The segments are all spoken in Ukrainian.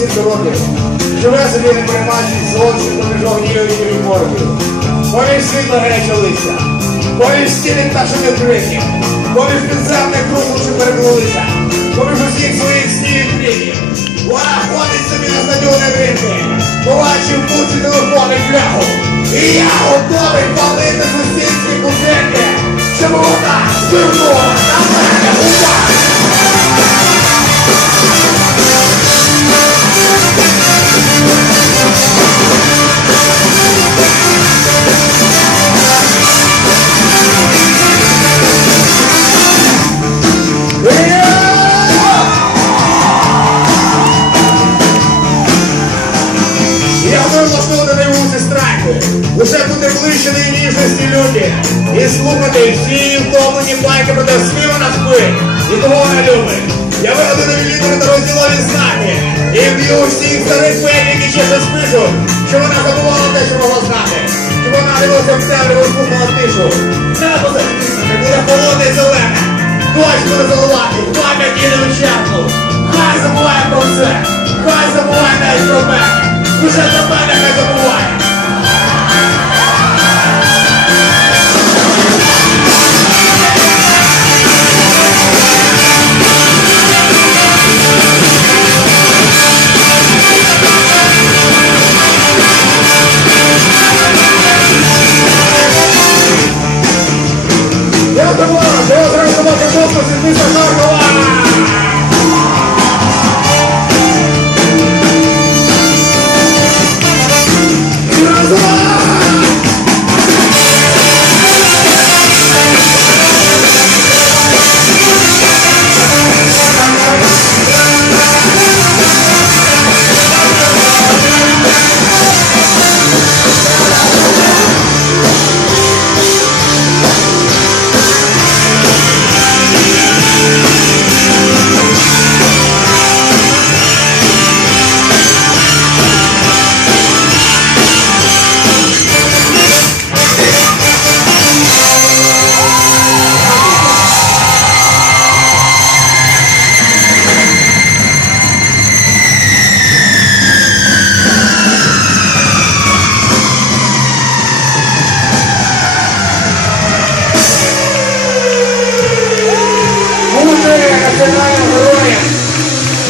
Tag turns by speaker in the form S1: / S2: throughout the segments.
S1: тисячу років. Живе собі не приймаючи проміжок гілки і морків. Поміж світло гаряче листя, поміж стіни пташини криків, поміж підземних кругу, що переплилися, поміж усіх своїх снів і мріїв. Вона ходить собі на стадіони ринки, побачив кучу телефони флягу. І я готовий палити сусідські будинки, щоб вона звернула Уже буде ближче ніжності люди. І слухати всі втомлені байки про те, з ким вона спить і кого вона любить. Я вигадую нові літери та розділові знаки. І б'ю всіх старих фейк, які чесно спишуть, що вона забувала те, що могла знати. Що вона дивилася в темряву і слухала тишу. Небо захисне, буде холодне і зелене. Дощ буде заливати, пам'ять її невичерпну. Хай забуває про все, хай забуває навіть про мене. Уже про мене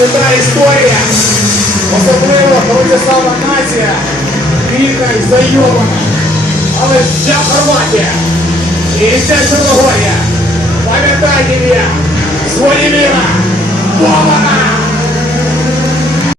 S1: Це історія. Особливо, коли слава нація, вільна і зайована. Але вся Хорватія і вся Чорногорія. Пам'ятайте своє Зволіміра Бомана!